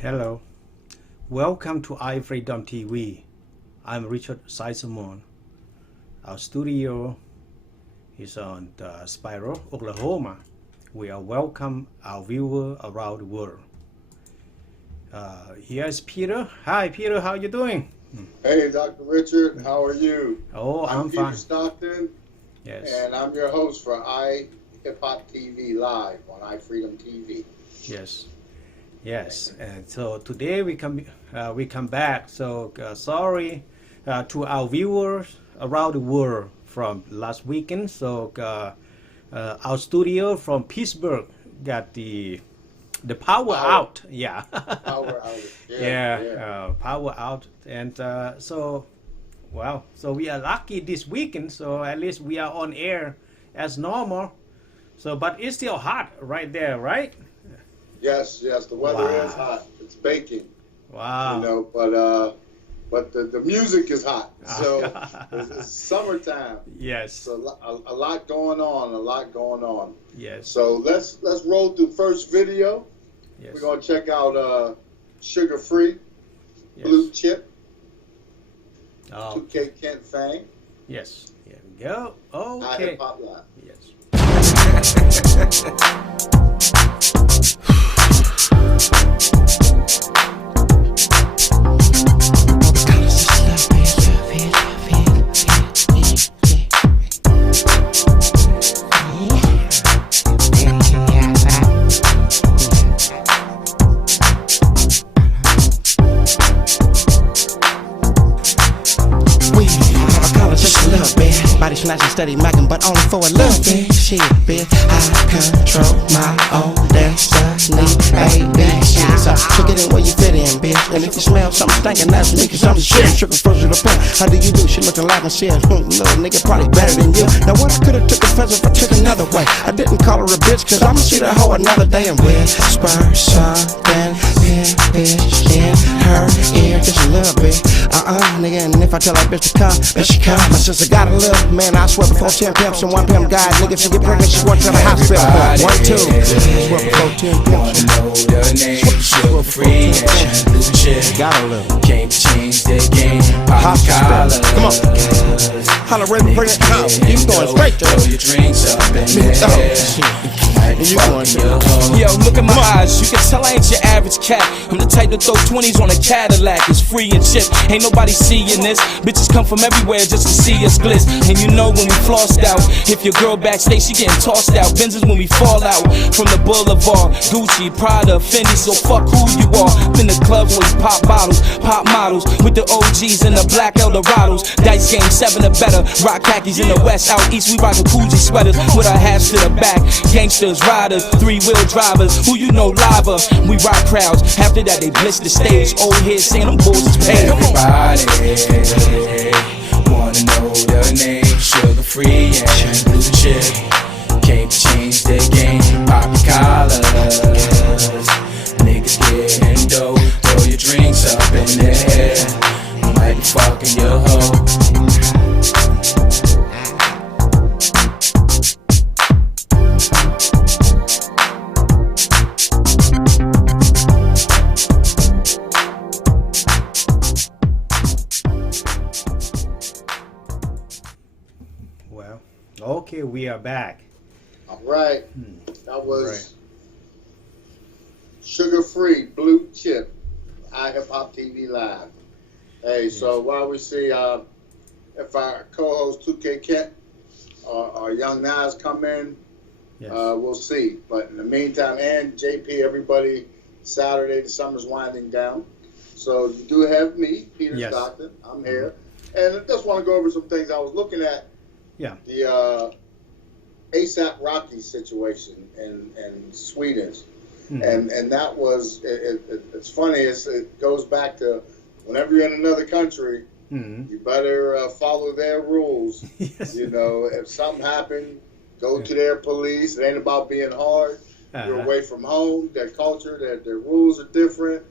Hello, welcome to iFreedomTV. I'm Richard Sisemon. Our studio is on Spiral, Oklahoma. We are welcome our viewer around the world. Here's Peter. Hi, Peter. How you doing? Hey, Dr. Richard. How are you? Oh, I'm Peter fine. Stockton, Yes. and I'm your host for iHipHopTV Live on iFreedomTV. Yes. Yes. And so today we come back. So sorry to our viewers around the world from last weekend. So our studio from Pittsburgh got the power out. Yeah. Power outage. Yeah. Power out. And so we are lucky this weekend. So at least we are on air as normal. So but it's still hot right there, right? Yes. The weather is hot. It's baking. Wow. But the music is hot. So it's summertime. Yes. So a lot going on. Yes. So let's roll through first video. Yes. We're gonna check out Sugar Free, Yes. Blue Chip, Oh, 2K Kent Fang. yes. Here we go. Okay. iHipHop Live. Yes. Body snatching, steady macking, but only for a little bit. Shit, bitch, I control my own destiny, baby. Shit, so get in where you fit in, bitch. And if you smell something stinking, that's me, cause I'm the shit. Sugar frozen to the pen. How do you do? She looking like and said, little nigga probably better than you. Now what I could've took offense if I took another way. I didn't call her a bitch, cause I'ma see that hoe another day and whisper something, bitch, in her ear, just a little bit. Nigga, and if I tell that bitch to come, bitch she come. My sister got a little man, I swear before 10 pimps and 1 pimp guy. Nigga, if she get pregnant, she went to the hospital. 1, 2. I swear before 10 pimps. Wanna know the name, Sugar Free and Blue Chip. Got a little. Came to change the game, pop collars. Come on. Holla, ready, bring it out. You going straight to throw your drinks up in there. You going Yo, look at my eyes, you can tell I ain't your average cat. I'm the type to throw 20s on a Cadillac. It's free and chip, ain't nobody seeing this. Bitches come from everywhere just to see us glitz. And you know when we flossed out, if your girl backstage, she getting tossed out. Benzes when we fall out from the boulevard. Gucci, Prada, Fendi, so fuck who you are. In the club where we pop bottles, pop models with the OGs and the black Eldorados. Dice game 7 or better, rock khakis in the west. Out east we rockin' Coogee sweaters with our hats to the back. Gangsters, riders, 3-wheel drivers, who you know lava. We rock crowds, after that they blitz the stage. Old heads saying them bulls is paid. Everybody wanna know the name, Sugar Free and Blue Chip. Came to change the game, pop your collars. Niggas getting dope, throw your drinks up in the air. Might be fucking your hoe. Well, okay, we are back. All right. That was Right. Sugar Free, Blue Chip, iHipHopTV Live. Hey, so while we see if our co-host 2K Kent or Young Nas come in, Yes. we'll see. But in the meantime, and JP, everybody, Saturday, the summer's winding down. So you do have me, Peter Yes. Stockton. I'm here. And I just want to go over some things. I was looking at Yeah. the ASAP Rocky situation in Sweden. Mhm. And that was, it's funny, it goes back to whenever you're in another country, Mhm. you better follow their rules. Yes. You know, if something happened, go to their police. It ain't about being hard. You're Uh-huh. away from home, their culture, their rules are different.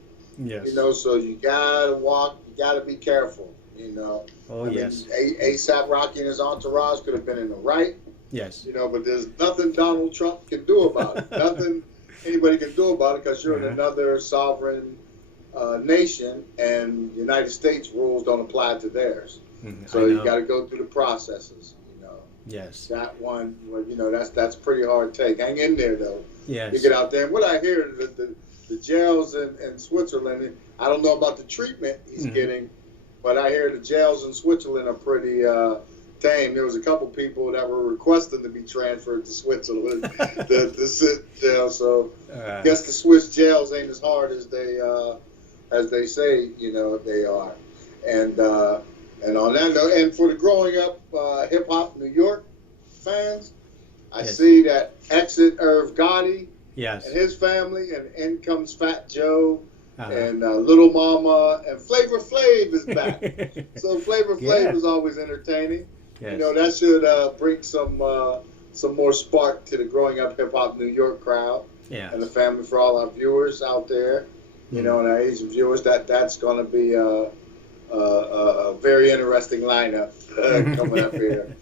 Yes. You know, so you gotta you gotta be careful, you know. Oh, I mean, yes. ASAP Rocky and his entourage could have been in the right, Yes. you know, but there's nothing Donald Trump can do about it. Nothing anybody can do about it because you're in Uh-huh. another sovereign nation, and the United States rules don't apply to theirs. So I you know. got to go through the processes. Yes. That one, well, that's pretty hard to take. Hang in there though. Yes. You get out there, and what I hear the jails in Switzerland. I don't know about the treatment he's getting, but I hear the jails in Switzerland are pretty tame. There was a couple people that were requesting to be transferred to Switzerland to sit jail. So I guess the Swiss jails ain't as hard as they say they are. And on that note, and for the growing up hip hop New York fans, I see that Exit Irv Gotti and his family, and In Comes Fat Joe, and Little Mama, and Flavor Flav is back. So Flavor Flav is always entertaining. Yes. That should bring some more spark to the growing up hip hop New York crowd and the family. For all our viewers out there, and our Asian viewers, that's going to be a very interesting lineup coming up here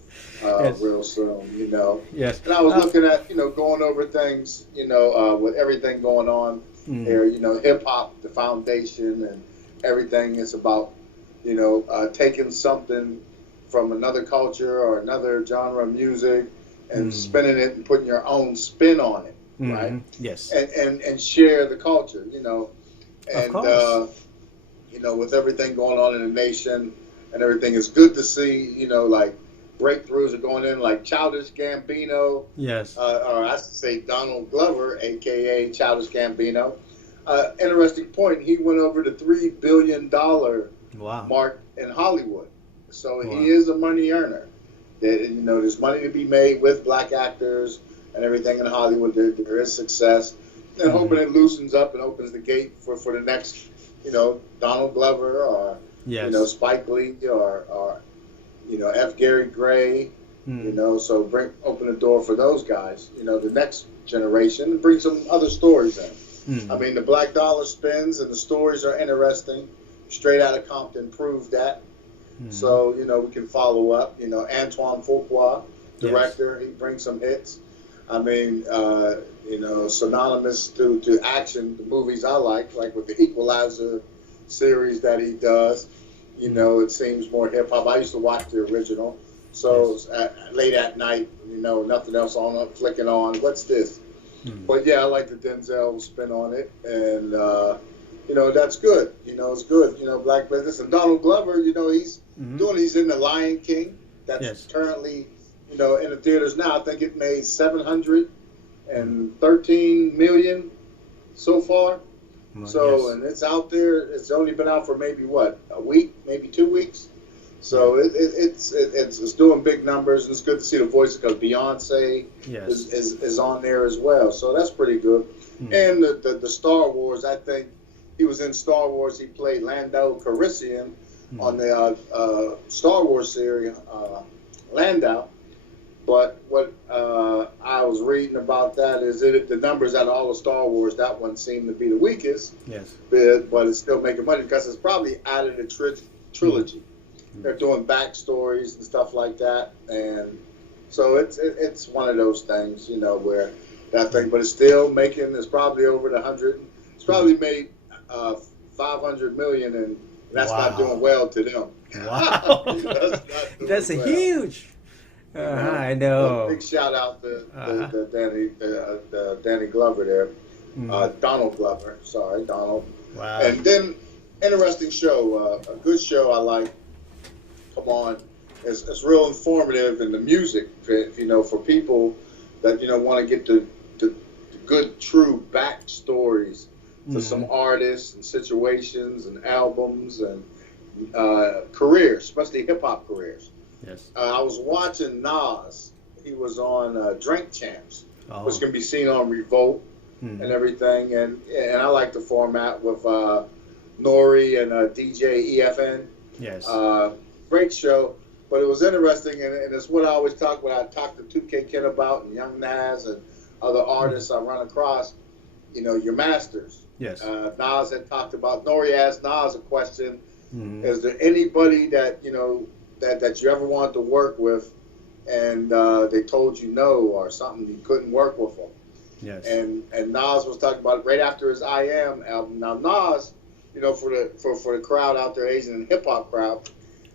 real soon. Yes. And I was looking at going over things with everything going on here. Hip hop, the foundation, and everything is about taking something from another culture or another genre of music and spinning it and putting your own spin on it, right? Yes. And share the culture, and of course. with everything going on in the nation and everything, it's good to see, like breakthroughs are going in, like Childish Gambino. Yes. Or I should say Donald Glover, a.k.a. Childish Gambino. Interesting point, he went over the $3 billion mark in Hollywood. So he is a money earner. There's money to be made with black actors and everything in Hollywood. There is success. And hoping it loosens up and opens the gate for the next, Donald Glover or, Spike Lee or F. Gary Gray, so open the door for those guys, the next generation, and bring some other stories in. I mean, the Black Dollar spins and the stories are interesting. Straight Outta Compton proved that. So, we can follow up. Antoine Fuqua, director, he brings some hits. I mean, synonymous to action, the movies I like with the Equalizer series that he does. It seems more hip hop. I used to watch the original. So late at night, nothing else on, flicking on. What's this? But yeah, I like the Denzel spin on it, and that's good. It's good. Black business, and Donald Glover. He's he's in the Lion King. That's currently in the theaters now. I think it made $713 million so far. So and it's out there. It's only been out for maybe a week, maybe 2 weeks. So it's doing big numbers, and it's good to see the voices because Beyonce is on there as well. So that's pretty good. And the Star Wars, I think he was in Star Wars. He played Lando Calrissian on the Star Wars series, Landau. But what I was reading about that is the numbers out of all the Star Wars, that one seemed to be the weakest. Yes. But it's still making money because it's probably out of the trilogy. They're doing backstories and stuff like that, and so it's one of those things, where that thing. But it's still making. It's probably over the 100. It's probably made 500 million, and that's not doing well to them. Wow, that's huge. I know. Big shout out to Danny Glover there, Donald Glover. Sorry, Donald. Wow. And then interesting show, a good show I like. Come on, it's real informative, and the music, for people that want to get the good, true backstories to some artists and situations and albums and careers, especially hip hop careers. Yes. I was watching Nas. He was on Drink Champs, which can be seen on Revolt and everything, and I like the format with Nori and DJ EFN. Yes. Great show, but it was interesting, and it's what I always talk when I talk to 2K Ken about, and Young Nas and other artists I run across, your masters. Yes. Nas had talked about, Nori asked Nas a question, is there anybody that, that you ever wanted to work with, and they told you no, or something, you couldn't work with them? Yes. And Nas was talking about it right after his I Am album. Now, Nas, you know, for the crowd out there, Asian and hip hop crowd.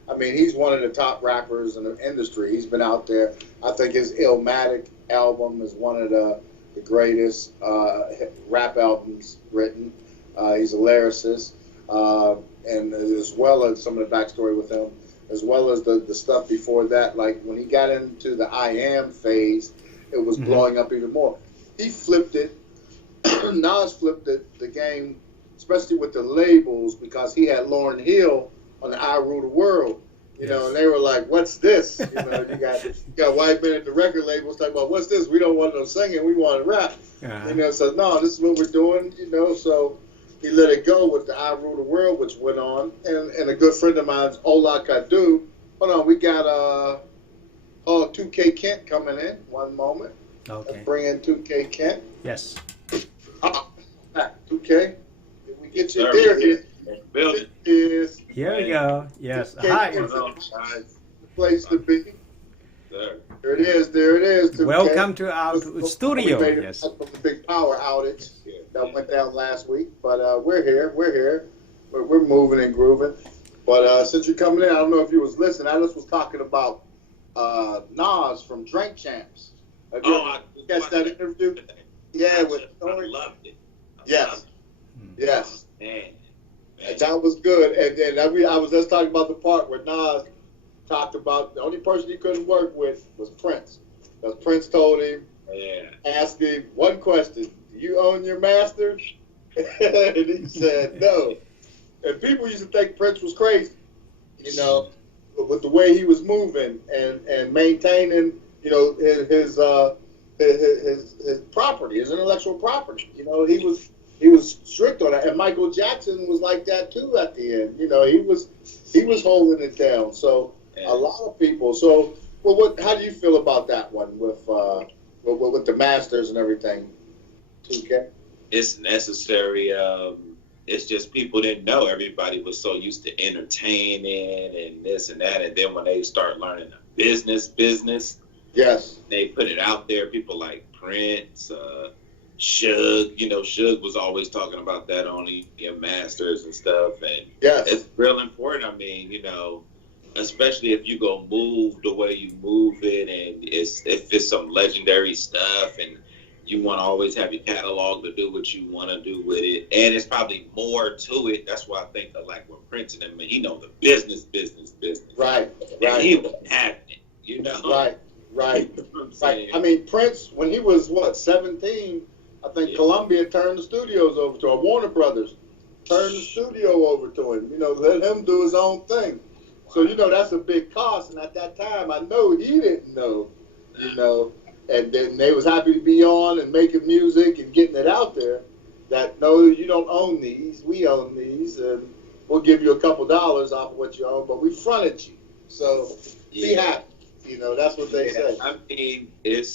I mean, he's one of the top rappers in the industry. He's been out there. I think his Illmatic album is one of the greatest rap albums written. He's a lyricist, and as well as some of the backstory with him, as well as the stuff before that. Like when he got into the I Am phase, it was blowing up even more. He flipped it. Nas flipped the game, especially with the labels, because he had Lauryn Hill on the I Rule the World, you know, and they were like, "What's this?" You know, you got white men at the record labels talking about, "What's this? We don't want no singing, we want to rap." You know, so no, this is what we're doing. You know, so he let it go with the I Rule the World, which went on, and a good friend of mine's Ola Kadu. Hold on, we got 2K Kent coming in. One moment. Okay. Let's bring in 2K Kent. Yes. 2K. Did we get you there? Here we go. Yes. Hi. The place to be. There it is. There it is. 2K. Welcome to our studio. We made it Yes. from the big power outage that went down last week, but we're here. We're here. We're moving and grooving. But since you're coming in, I don't know if you was listening. I just was talking about Nas from Drink Champs. Have you catch that interview? Yeah, with Tony. I loved it. Yes. Yes. Man. That was good. And then I was just talking about the part where Nas talked about the only person he couldn't work with was Prince. Because Prince told him, asked him one question, "Do you own your masters?" And he said, "No." And people used to think Prince was crazy, you know, with the way he was moving and maintaining, you know, his property, his intellectual property. You know, he was strict on that. And Michael Jackson was like that too at the end. You know, he was holding it down. So a lot of people. So, well, how do you feel about that one with the masters and everything? 2K. It's necessary. It's just people didn't know. Everybody was so used to entertaining and this and that, and then when they start learning the business, yes, they put it out there. People like Prince, Suge. You know, Suge was always talking about that on the Masters and stuff, and it's real important. I mean, you know, especially if you go move the way you move it, and if it's some legendary stuff, and you want to always have your catalog to do what you want to do with it, and it's probably more to it. That's why I think like when Prince and him, he know the business. Right. And he was having it, you know. Right. You know Right. I mean, Prince, when he was 17, I think Columbia turned the studios over to him. Warner Brothers turned the studio over to him. You know, let him do his own thing. So you know that's a big cost, and at that time, I know he didn't know. You know. And then they was happy to be on and making music and getting it out there. That no, you don't own these. We own these, and we'll give you a couple dollars off of what you own, but we fronted you. So be happy. You know, that's what they say. I mean, and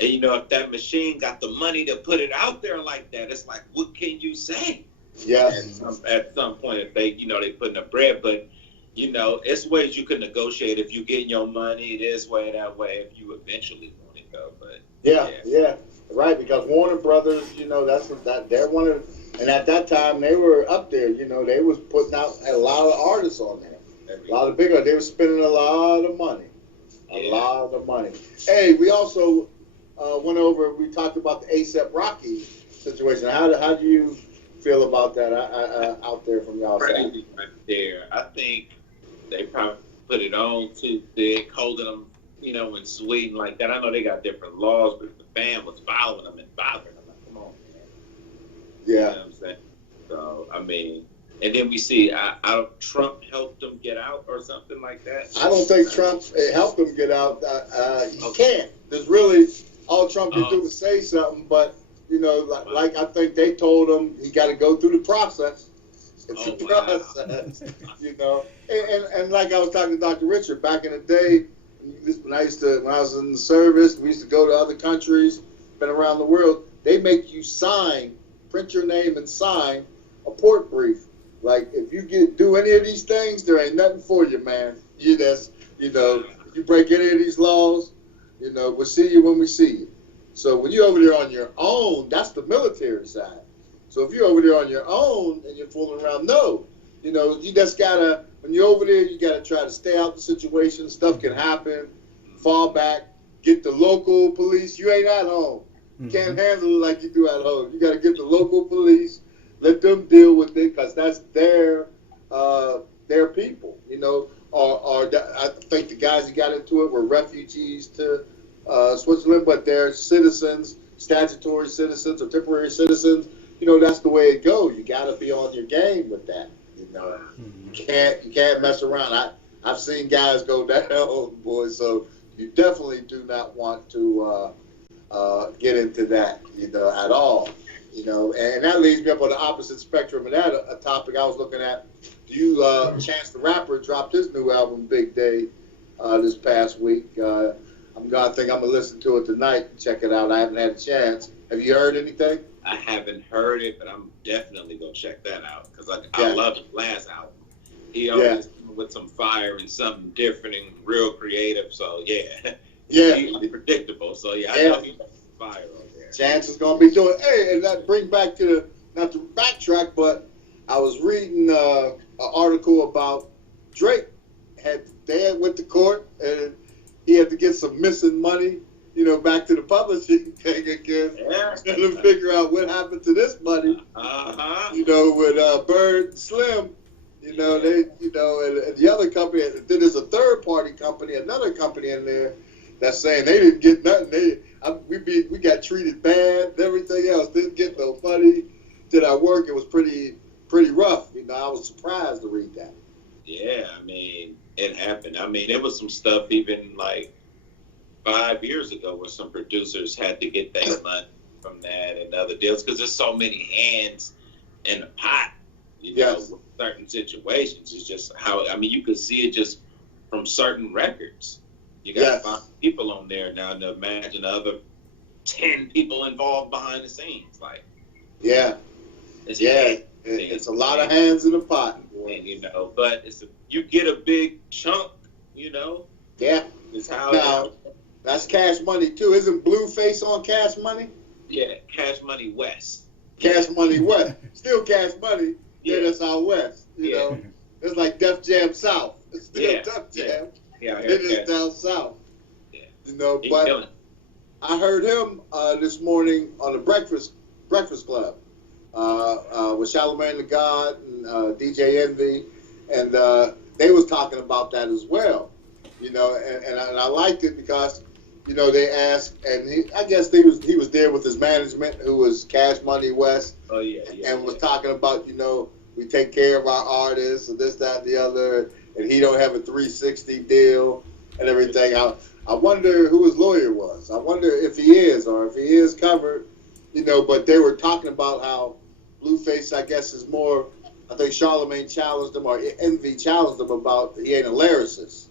you know, if that machine got the money to put it out there like that, it's like, what can you say? Yes. At some point, if they put in the bread, but. You know, it's ways you can negotiate if you get your money this way, that way, if you eventually want to go. But yeah, right. Because Warner Brothers, you know, they're one of, and at that time they were up there. You know, they was putting out a lot of artists on there, a lot of big artists. They were spending a lot of money, a lot of money. Hey, we also went over. We talked about the A$AP Rocky situation. How do you feel about that out there from y'all side? Right there, I think. They probably put it on too thick, holding them, you know, in Sweden like that. I know they got different laws, but the fan was following them and bothering them. Like, come on, man. Yeah. You know what I'm saying? So, I mean, and then we see Trump helped them get out or something like that. I don't think Trump helped them get out. He can't. There's really, all Trump can do is say something, but, you know, like I think they told him he got to go through the process. It's a process, you know. And like I was talking to Dr. Richard back in the day, when I was in the service, we used to go to other countries, been around the world. They make you print your name and sign a port brief. Like if you do any of these things, there ain't nothing for you, man. You just, you know, if you break any of these laws, you know, we'll see you when we see you. So when you're over there on your own, that's the military side. So if you're over there on your own and you're fooling around, no. You just gotta, when you're over there, you gotta try to stay out the situation. Stuff can happen. Fall back. Get the local police. You ain't at home. You can't handle it like you do at home. You gotta get the local police. Let them deal with it, because that's their people. Or I think the guys who got into it were refugees to Switzerland, but they're citizens, statutory citizens or temporary citizens. That's the way it goes. You got to be on your game with that. You can't mess around. I've seen guys go down, boy. So you definitely do not want to get into that, at all. And that leads me up on the opposite spectrum of that. A topic I was looking at. Chance the Rapper dropped his new album, Big Day, this past week. I think I'm gonna listen to it tonight and check it out. I haven't had a chance. Have you heard anything? I haven't heard it, but I'm definitely gonna check that out, because I love his last album. He always with some fire and something different and real creative. So he's unpredictable. So I know he's fire on there. Chance is gonna be doing. Hey, and that brings back to not to backtrack, but I was reading an article about Drake. They went to court and he had to get some missing money, back to the publishing thing again, to figure out what happened to this money. With Bird and Slim, and the other company. Then there's a third party company, another company in there that's saying they didn't get nothing. We got treated bad and everything else. Didn't get no money. Did our work? It was pretty rough. I was surprised to read that. Yeah, it happened. There was some stuff even like 5 years ago where some producers had to get their money from that and other deals, because there's so many hands in the pot, with certain situations. It's just how, you could see it just from certain records. You got 5 people on there now, to imagine the other 10 people involved behind the scenes. It's a lot of hands in the pot. And, but you get a big chunk, Yeah. It's how now, that's Cash Money too. Isn't Blueface on Cash Money? Yeah, Cash Money West. Cash Money West. Still Cash Money. Yeah, that's out west. You know, it's like Def Jam South. It's still Def Jam. Yeah, it is down south. Yeah. But I heard him this morning on the Breakfast Club with Charlamagne the God and DJ Envy, and they was talking about that as well. And I liked it because, they asked, and I guess he was there with his management, who was Cash Money West. Oh yeah. And was talking about, we take care of our artists and this, that, and the other, and he don't have a 360 deal and everything. I wonder who his lawyer was. I wonder if he is, or if he is covered, but they were talking about how Blueface, I guess, is more, I think Charlamagne challenged him, or Envy challenged him about he ain't a lyricist.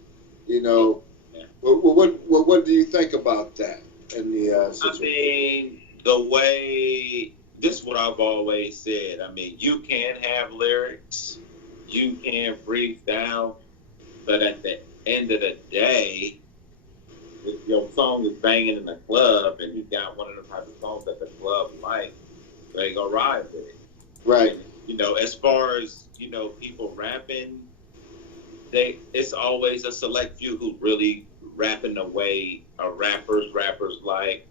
What do you think about that in the situation? The way, this is what I've always said. You can have lyrics, you can freestyle, but at the end of the day, if your song is banging in the club and you got one of the type of songs that the club like, they gonna ride with it. Right. And, as far as, people rapping, it's always a select few who really rapping the way rappers like,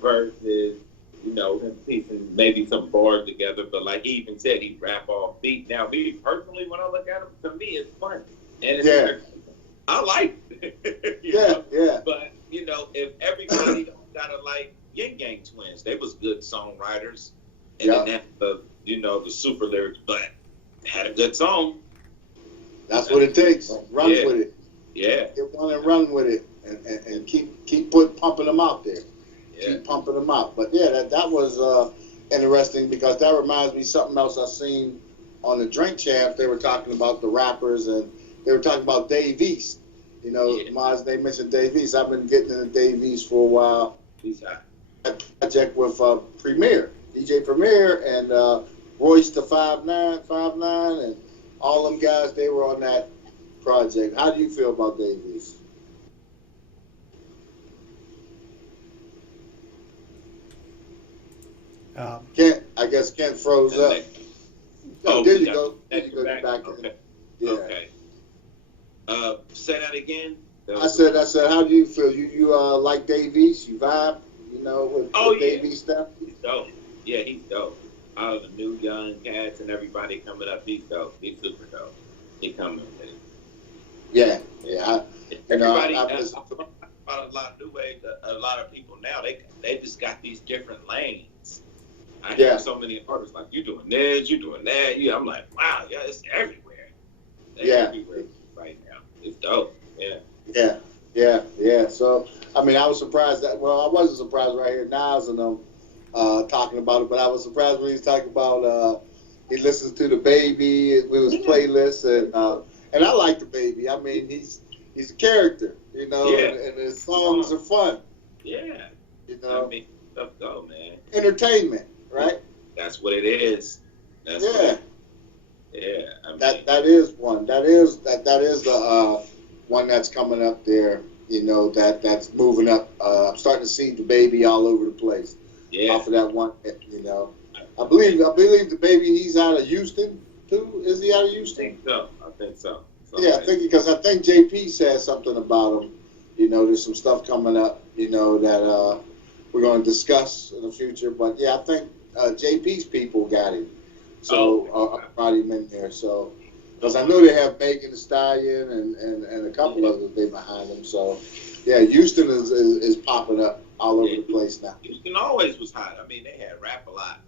versus, him piecing maybe some bars together, but like he even said, he rap off beat. Now, me personally, when I look at him, to me, it's funny. And it's I like it. Yeah. But, if everybody don't gotta like Yin Yang Twins, they was good songwriters. And then have the super lyrics, but had a good song. That's what it takes. Run with it. Yeah. Get one and run with it, and keep pumping them out there. Yeah. Keep pumping them out. But that was interesting, because that reminds me of something else I seen on the Drink Champs. They were talking about the rappers, and they were talking about Dave East. Maz, they mentioned Dave East. I've been getting into Dave East for a while. He's hot. A project with Premier, DJ Premier, and Royce the 5'9", and all them guys. They were on that project. How do you feel about Dave East? I I guess Kent froze up. Oh, there you go. There you go. You're back. Okay. Yeah. Okay. Say that again. I said, how do you feel? You like Dave East? You vibe? You know, with Dave East stuff? He's dope. Yeah, he's dope. All the new young cats and everybody coming up, he's dope. He's super dope. He coming with it. Yeah. Everybody, about a lot of new wave. A lot of people now, they just got these different lanes. I hear so many artists like, you doing this, you doing that. Yeah, I'm like, wow, yeah, it's everywhere. Everywhere right now. It's dope. Yeah. So, I mean, I was surprised I wasn't surprised right here. Nas and them talking about it, but I was surprised when he was talking about he listens to the Baby with his playlist, and I like the Baby. I mean, he's a character, you know, and his songs are fun. Yeah. You know, I mean, stuff go, man. Entertainment, right? That's what it is. I mean, that is one. That is the one that's coming up there. You know, that's moving up. I'm starting to see the Baby all over the place. Yeah. Off of that one, you know. I believe the Baby, he's out of Houston too. Is he out of Houston? I think so. Yeah, because I think JP said something about him. You know, there's some stuff coming up, you know, that we're going to discuss in the future. But yeah, I think JP's people got him. So brought him in there. So because I know they have Megan Thee Stallion and a couple others they behind them. So yeah, Houston is popping up all over the place now. Houston always was hot. I mean, they had rap a lot.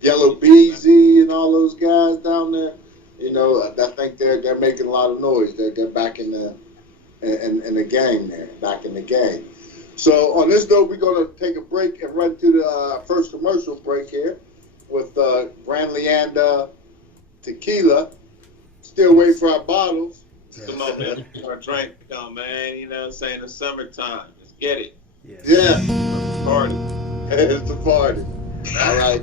Yellow Beezy and all those guys down there. You know, I think they're making a lot of noise. They're back in the game there, back in the game. So on this note, we're going to take a break and run to the first commercial break here with Grand Leander Tequila. Still waiting for our bottles. Come on, man. Our drink, come, man. You know what I'm saying? The summertime. Let's get it. Yeah. It's the party. It's the party. All right.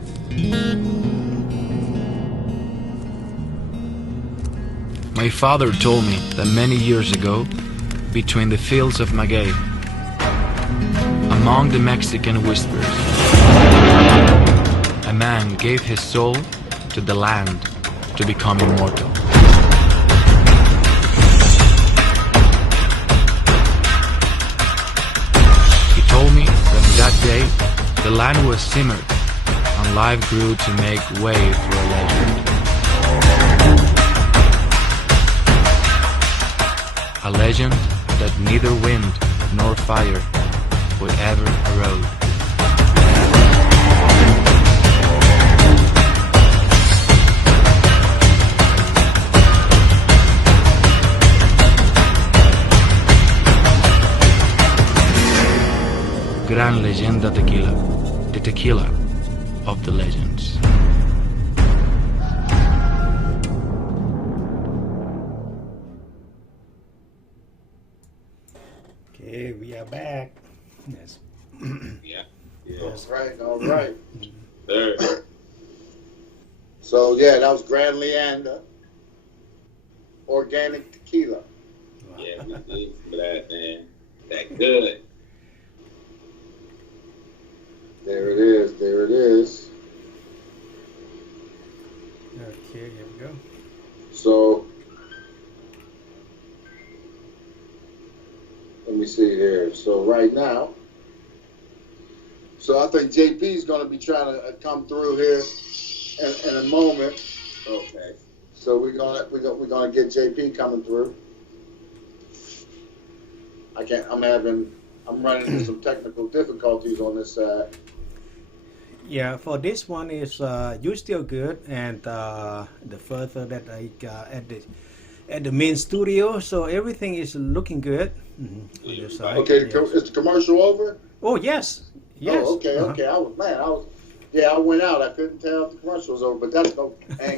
My father told me that many years ago, between the fields of maguey, among the Mexican whispers, a man gave his soul to the land to become immortal. He told me that that day, the land was simmered and life grew to make way for a legend. A legend that neither wind nor fire would ever erode. Gran Leyenda Tequila, the tequila of the legends. Okay, we are back. Yes. Yeah. All right. There. So yeah, that was Grand Leander Organic Tequila. Yeah, we need some of that, man. That good. There it is. Okay, here we go. So let me see here. So right now, I think JP is going to be trying to come through here in a moment. Okay. So we're gonna get JP coming through. I'm running into some technical difficulties on this side. Yeah, for this one is you still good, and the further that I at the main studio, so everything is looking good. Mm-hmm. On your side. Okay, yes. Is the commercial over? Oh yes. Oh, okay. I went out. I couldn't tell if the commercial was over, but that's okay.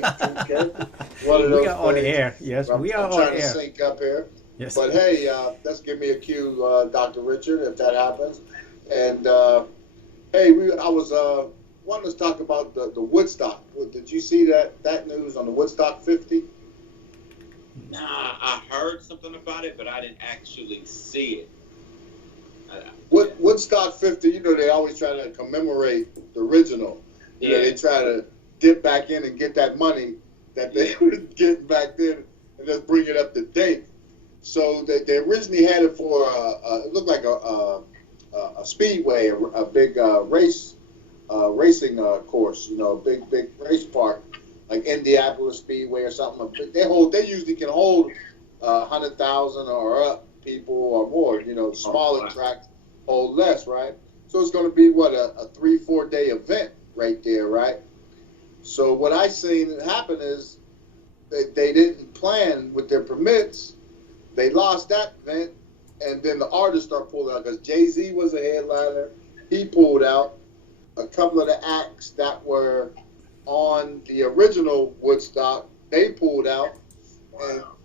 One of those we are on air. Yes, we are I'm on trying air. to sync up here. Yes. But hey, let's give me a cue, Dr. Richard, if that happens. And hey, I was wanting to talk about the Woodstock. Did you see that news on the Woodstock 50? Nah, I heard something about it, but I didn't actually see it. Woodstock 50, you know, they always try to commemorate the original. You know, they try to dip back in and get that money that they were getting back then and just bring it up to date. So they originally had it for it looked like a speedway, a big racing course, you know, a big race park like Indianapolis Speedway or something. They usually can hold 100,000 or up people or more. You know, smaller tracks hold less, right? So it's going to be what a 3-4 day event right there, right? So what I seen happen is they didn't plan with their permits. They lost that event, and then the artists start pulling out because Jay-Z was a headliner. He pulled out. A couple of the acts that were on the original Woodstock, they pulled out.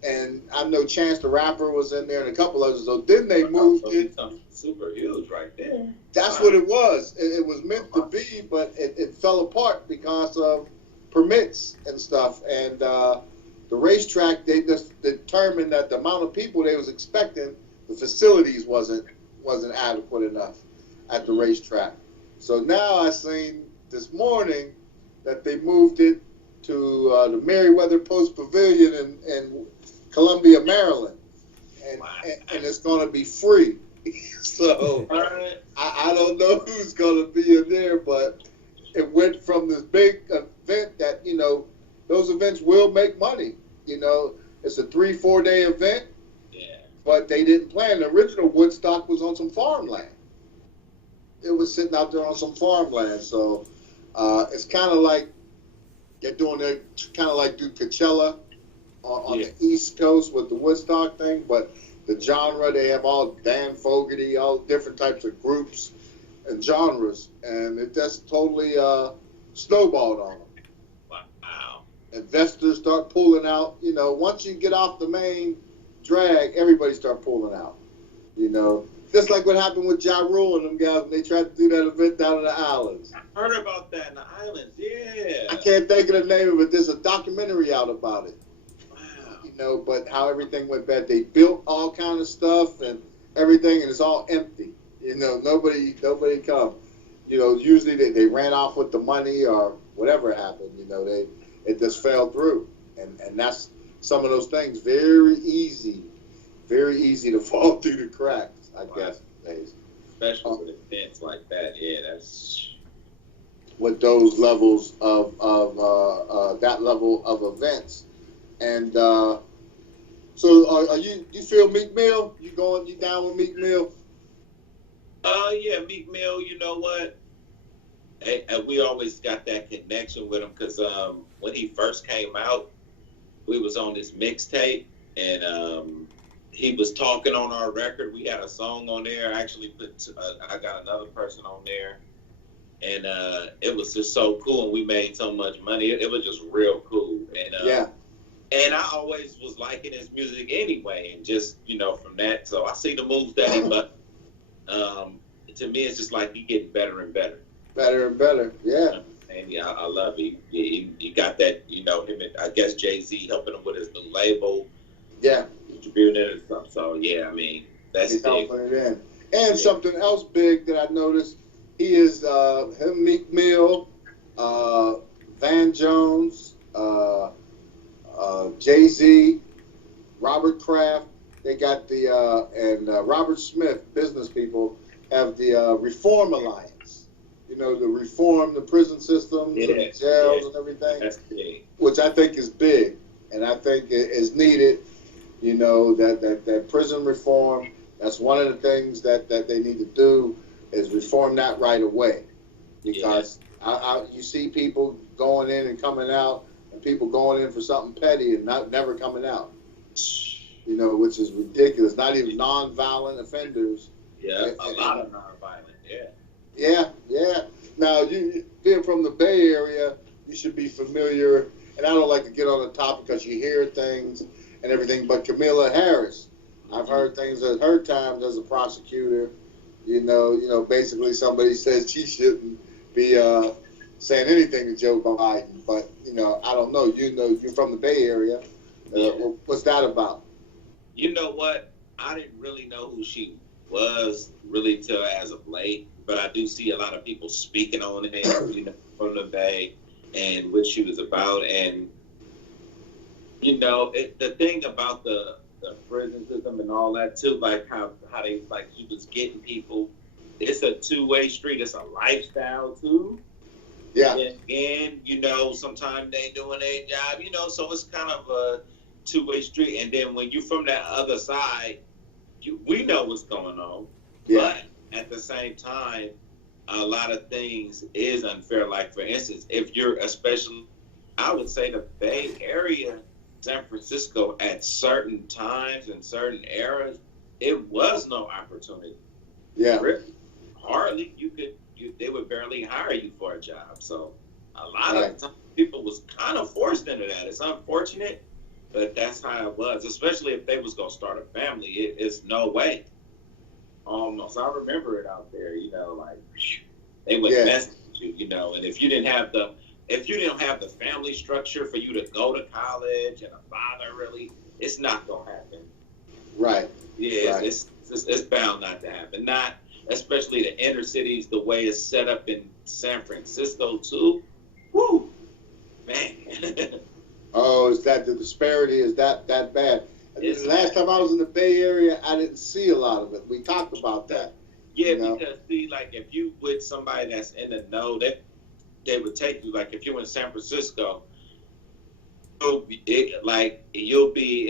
And I know Chance the Rapper was in there and a couple others. So then they moved it. Super huge right there. That's what it was. It was meant to be, but it fell apart because of permits and stuff. And the racetrack, they just determined that the amount of people they was expecting, the facilities wasn't adequate enough at the racetrack. So now I seen this morning that they moved it to the Meriwether Post Pavilion in Columbia, Maryland, and it's going to be free. So I don't know who's going to be in there, but it went from this big event that, you know, those events will make money. You know, it's a 3-4 day event, but they didn't plan. The original Woodstock was on some farmland. It was sitting out there on some farmland. So it's kind of like they're doing it, kind of like do Coachella on the East Coast with the Woodstock thing, but the genre, they have all Dan Fogarty, all different types of groups and genres, and it just totally snowballed on them. Wow. Investors start pulling out. You know, once you get off the main drag, everybody start pulling out. You know, just like what happened with Ja Rule and them guys when they tried to do that event down in the islands. I heard about that in the islands, yeah. I can't think of the name of it. There's a documentary out about it. Wow. You know, but how everything went bad. They built all kind of stuff and everything, and it's all empty. You know, nobody come. You know, usually they ran off with the money or whatever happened. You know, it just fell through, and that's some of those things very easy to fall through the cracks. I guess days. Especially with events like that, that's with those levels of that level of events, and so are you feel Meek Mill? You down with Meek Mill? Yeah, Meek Mill. You know what? We always got that connection with him because when he first came out, we was on this mixtape and. He was talking on our record. We had a song on there. I actually I got another person on there, and it was just so cool. And we made so much money. It was just real cool. And and I always was liking his music anyway. And just from that, so I see the moves that he but to me, it's just like he getting better and better. Better and better. Yeah. And I love it. He got that. Him and I guess Jay-Z helping him with his new label. Yeah. Distributing it and stuff. So yeah, I mean that's big. It in. And something else big that I noticed, he is him, Meek Mill, Van Jones, Jay-Z, Robert Kraft. They got the and Robert Smith, business people, have the Reform Alliance. You know, to reform the prison systems and the jails and everything. That's big. Which I think is big, and I think is needed. You know, that prison reform, that's one of the things that they need to do is reform that right away. Because you see people going in and coming out, and people going in for something petty and never coming out. You know, which is ridiculous. Not even non-violent offenders. Yeah, a lot of non-violent, Yeah. Now, you being from the Bay Area, you should be familiar, and I don't like to get on the topic because you hear things and everything, but Camilla Harris, I've heard things at her times as a prosecutor. You know, basically somebody says she shouldn't be saying anything to Joe Biden, but I don't know. You're from the Bay Area. What's that about? You know what? I didn't really know who she was really till as of late, but I do see a lot of people speaking on it, from the Bay. and what she was about. And you know, the thing about the prison system and all that too, like how they like she was getting people. It's a two-way street. It's a lifestyle too. Yeah. And you know, sometimes they doing their job. You know, so it's kind of a two-way street. And then when you from that other side, we know what's going on. Yeah. But at the same time, a lot of things is unfair. Like, for instance, if you're especially, I would say the Bay Area, San Francisco, at certain times and certain eras, it was no opportunity. Yeah. Hardly. They would barely hire you for a job. So a lot of times people was kind of forced into that. It's unfortunate, but that's how it was, especially if they was going to start a family. It's no way. Almost. I remember it out there, you know, like they would mess with you, you know, and if you didn't have the family structure for you to go to college and a father, really, it's not going to happen. Right. Yeah, right. It's bound not to happen. Not especially the inner cities, the way it's set up in San Francisco too. Woo, man. Oh, is that the disparity is that bad? The last time I was in the Bay Area, I didn't see a lot of it. We talked about that. Yeah, you know? Because see, like if you with somebody that's in the know, they would take you. Like if you're in San Francisco, you'll be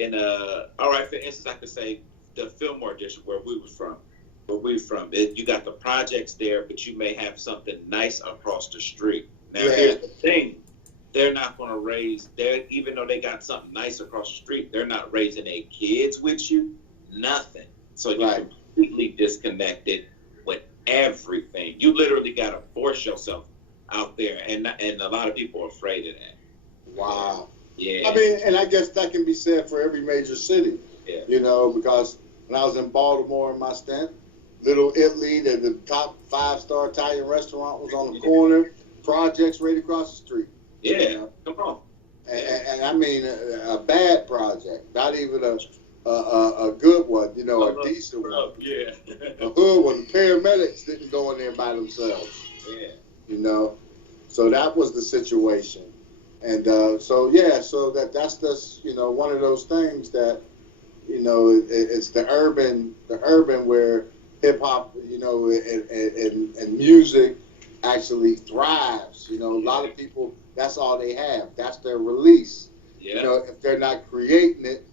in a. All right, for instance, I could say the Fillmore district where we was from. You got the projects there, but you may have something nice across the street. Now, here's the thing. They're not going to raise, even though they got something nice across the street, they're not raising their kids with you. Nothing. So you're completely disconnected with everything. You literally got to force yourself out there. And a lot of people are afraid of that. Wow. Yeah. I mean, and I guess that can be said for every major city. Yeah. You know, because when I was in Baltimore in my stint, Little Italy, the top 5-star Italian restaurant was on the corner, projects right across the street. Yeah, you know? Come on. And I mean a bad project, not even a good one, you know, a decent one. Yeah. A good one. The paramedics didn't go in there by themselves. Yeah. You know, so that was the situation. And so that's just, you know, one of those things that, you know, it's the urban where hip hop, you know, and music actually thrives. You know, a lot of people, that's all they have. That's their release. Yeah. You know, if they're not creating it,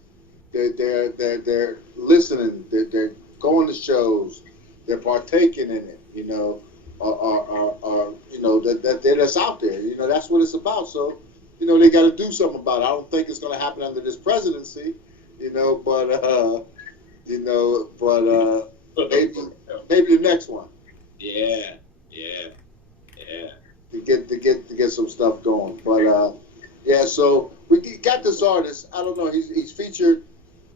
they're listening. They're going to shows. They're partaking in it. You know, or you know that's out there. You know, that's what it's about. So, you know, they got to do something about it. I don't think it's going to happen under this presidency. You know, but maybe the next one. Yeah. To get some stuff going, but so we got this artist. I don't know. He's featured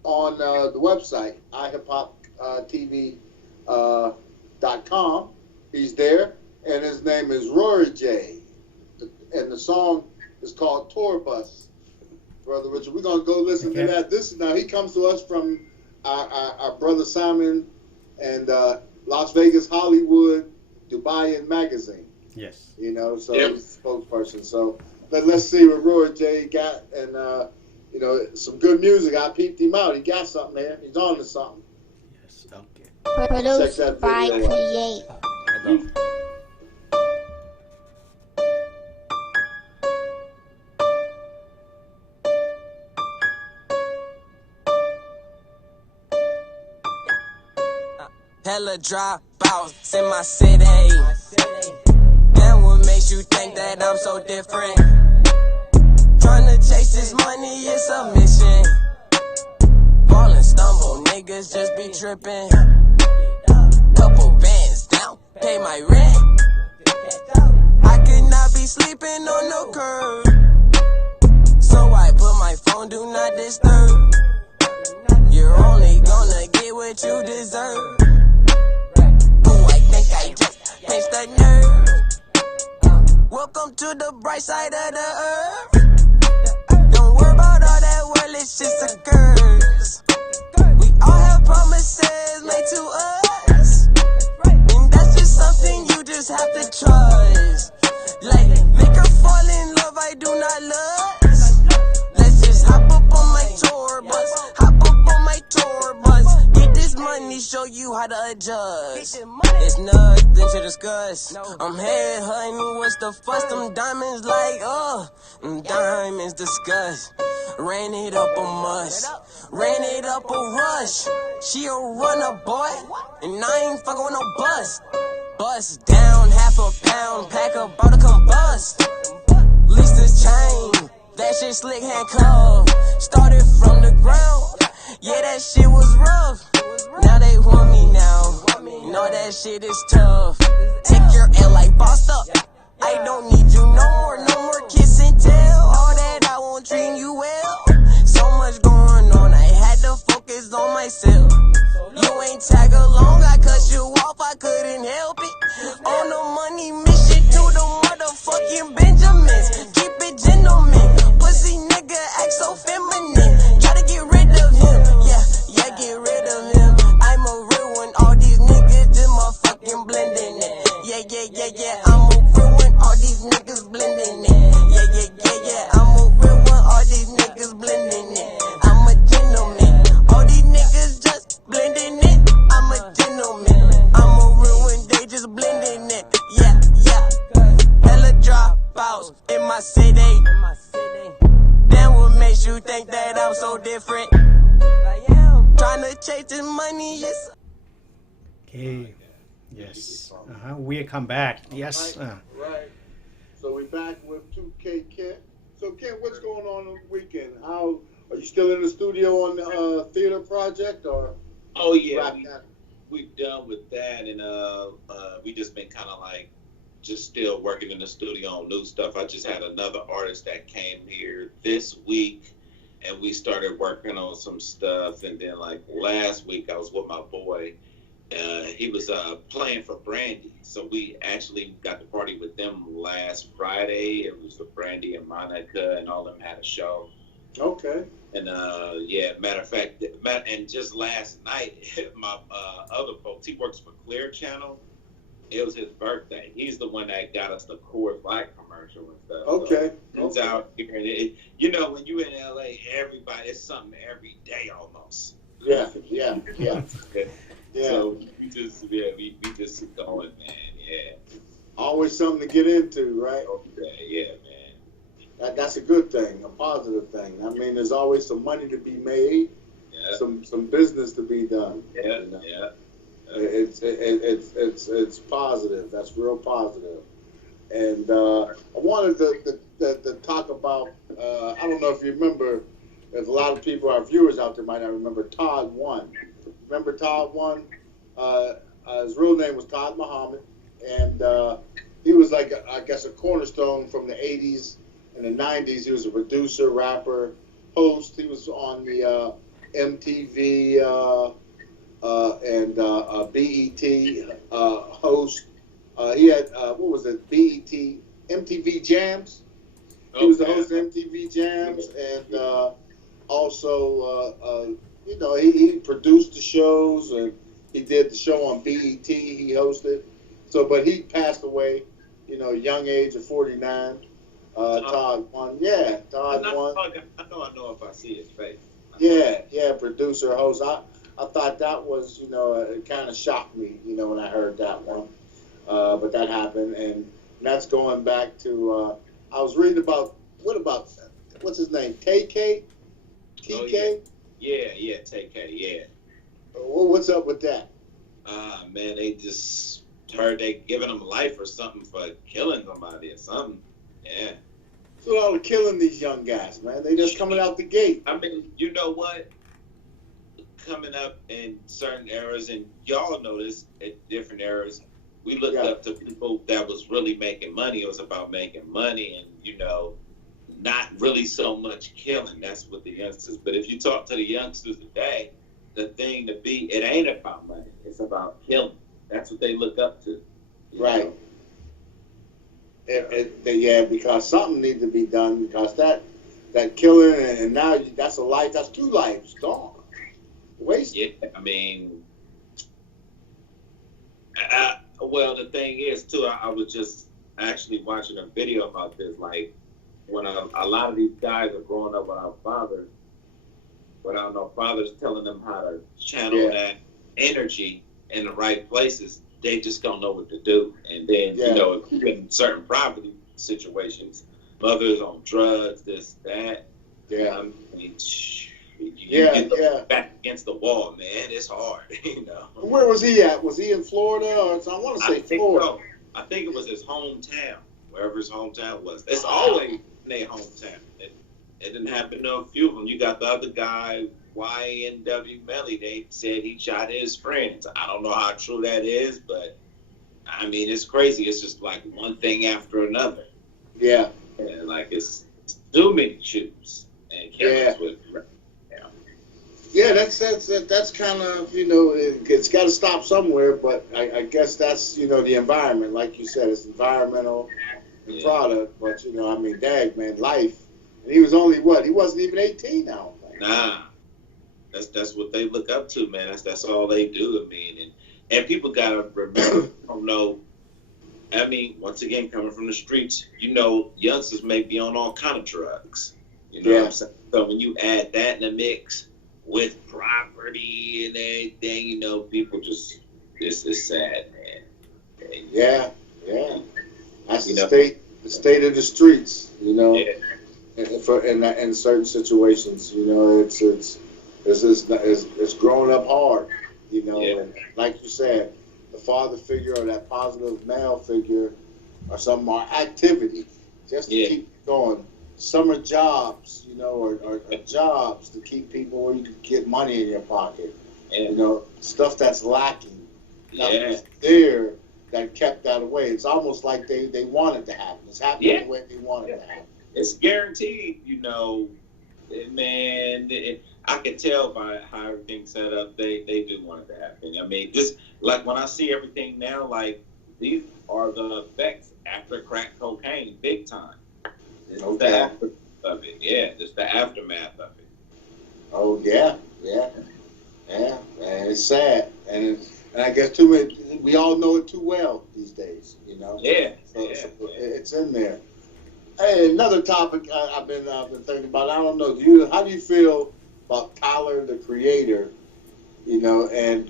on the website iHipHopTV.com. He's there, and his name is Rory J. And the song is called Tour Bus. Brother Richard, we're gonna go listen to that. Now he comes to us from our brother Simon and Las Vegas, Hollywood, Dubai Magazine. Yes. You know, so he's a spokesperson. So let's see what Rory J got, and you know, some good music. I peeped him out. He got something there. He's on to something. Yes. Okay. Produced by Create. Hella dropouts in my city. Damn, what makes you think that I'm so different? Tryna chase this money, it's a mission. Fall and stumble, niggas just be tripping. Couple bands down, pay my rent. I could not be sleeping on no curb, so I put my phone do not disturb. You're only gonna get what you deserve. Taste the nerve. Welcome to the bright side of the earth. Don't worry about all that world, it's just a curse. We all have promises made to us, and that's just something you just have to trust. Like, make her fall in love this. It's nothing to discuss. I'm head hunting, what's the fuss? Them diamonds like, them diamonds disgust. Ran it up a must, ran it up a rush. She a runner, boy, and I ain't fucking with no bust. Bust down, half a pound, pack a bottle combust. Least this chain, that shit slick handcuff. Started from the ground, yeah, that shit was rough. Now they want me now, know that shit is tough. Take your L like bossed up, I don't need you no more kiss and tell. All that I won't treat you well. So much going on, I had to focus on myself. You ain't tag along, I cut you off, I couldn't help it. On the money mission to the motherfucking Benjamins. Keep it gentleman, pussy nigga act so feminine. Try to get rid of him, yeah, get rid of him. I'm a real one, all these niggas just motherfucking blending it. Yeah, I'm a real one, all these niggas blending it. Yeah, I'm a real one, all these niggas blending it. I'm a gentleman, all these niggas just blending it. I'm a gentleman, I'm a real one, they just blending it. Yeah, hella dropouts in my city. Damn, what makes you think that I'm so different? Trying to chase this money, yes. Okay, yes. We come back. Yes. Right. So we're back with 2K Kent. So Kent, what's going on the weekend? How are you still in the studio on the theater project, or? Oh yeah, we've done with that, and we just been kind of like just still working in the studio on new stuff. I just had another artist that came here this week, and we started working on some stuff. And then like last week, I was with my boy. He was playing for Brandy, so we actually got to party with them last Friday. It was the Brandy and Monica, and all of them had a show. Okay. And matter of fact, and just last night, my other folks, he works for Clear Channel. It was his birthday. He's the one that got us the Coors Light commercial and stuff. Okay. So it's out here, and you know, when you in LA, everybody, it's something every day almost. Yeah. So we just going, man. Yeah. Always something to get into, right? Yeah, man. That's a good thing, a positive thing. I mean, there's always some money to be made, some business to be done. Yeah, you know? It's positive. That's real positive. And I wanted to talk about. I don't know if you remember. If a lot of people, our viewers out there, might not remember Todd One. Remember Todd One? His real name was Todd Muhammad, and he was like, I guess, a cornerstone from the 80s and the 90s. He was a producer, rapper, host. He was on the MTV and BET host. He had, what was it, BET, MTV Jams. He was the host of MTV Jams, and also, you know, he produced the shows, and he did the show on BET. He hosted. So, but he passed away, you know, young age of 49. Todd One. Yeah, Todd One. I know if I see his face. Yeah, producer, host. I thought that was, you know, it kind of shocked me, you know, when I heard that one. But that happened, and that's going back to, I was reading about, what's his name? TK? TK? Oh, yeah, TK, yeah. What's up with that? Man, they just heard they giving him life or something for killing somebody or something. Yeah. What's all the killing these young guys, man? They just coming out the gate. I mean, you know what? Coming up in certain eras, and y'all know this at different eras, we looked up to people that was really making money. It was about making money, and, you know, not really so much killing. That's what the youngsters. But if you talk to the youngsters today, the thing to be, it ain't about money. It's about killing. That's what they look up to. Right. Yeah, because something needs to be done, because that killing, and now that's a life, that's two lives gone. Wasted. Yeah, I mean, well, the thing is, too, I was just actually watching a video about this, like, when a lot of these guys are growing up without fathers telling them how to channel that energy in the right places, they just don't know what to do. And then, you know, if you're in certain poverty situations, mothers on drugs, this, that. Yeah. I mean, you get back against the wall, man. It's hard, you know. Where was he at? Was he in Florida? Or I want to say Florida. So. I think it was his hometown, wherever his hometown was. It's always in their hometown. It didn't happen to a few of them. You got the other guy, YNW Melly. They said he shot his friends. I don't know how true that is, but I mean, it's crazy. It's just like one thing after another. Yeah. And like it's too many shoots and cameras with. Yeah, that's kind of, you know, it's got to stop somewhere, but I guess that's, you know, the environment, like you said, it's environmental product, but, you know, I mean, dag, man, life, and he was only, he wasn't even 18 now. Nah, that's what they look up to, man, that's all they do, I mean, and people got to remember, don't know, I mean, once again, coming from the streets, you know, youngsters may be on all kind of drugs, you know what I'm saying, so when you add that in the mix, with property and everything, you know, people just, it's sad, man. And, yeah. That's the state of the streets, you know. Yeah. In certain situations, you know, it's growing up hard, you know. Yeah. And like you said, the father figure or that positive male figure or some more activity just to keep going. Summer jobs, you know, or jobs to keep people where you can get money in your pocket. You know, stuff that's lacking. Nothing's there that kept that away. It's almost like they want it to happen. It's happening the way they want it to happen. It's guaranteed, you know, man. I can tell by how everything's set up, they do want it to happen. I mean, just like when I see everything now, like these are the effects after crack cocaine, big time. The aftermath of it, just the aftermath of it. Oh yeah, man, it's sad, and I guess too many. We all know it too well these days, you know. So it's in there. Hey, another topic I've been thinking about. I don't know. How do you feel about Tyler, the Creator? You know, and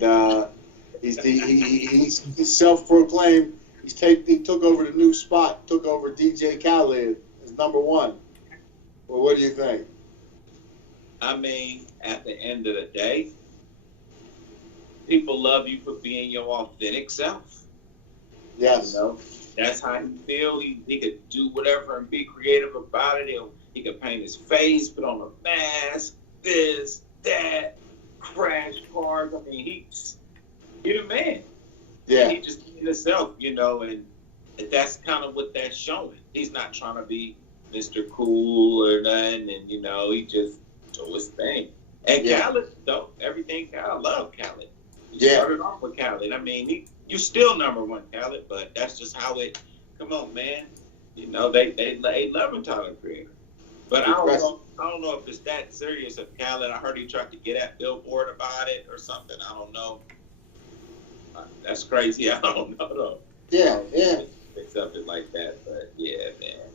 he's self-proclaimed. He took over the new spot. Took over DJ Khaled. Number one. Well, what do you think? I mean, at the end of the day, people love you for being your authentic self. Yes. You know, that's how he feel. He could do whatever and be creative about it. He could paint his face, put on a mask, this, that, crash cars. I mean, he's the man. Yeah. He just being himself, you know, and that's kind of what that's showing. He's not trying to be Mr. Cool or nothing, and you know, he just do his thing. And Khaled, though, everything Khaled, love Khaled. He started off with Khaled. I mean, you still number one, Khaled, but that's just how it. Come on, man. You know, they love him, Tyler Creator. But I don't know if it's that serious of Khaled. I heard he tried to get at Billboard about it or something. I don't know. That's crazy. I don't know though. Yeah. Something like that, but yeah, man.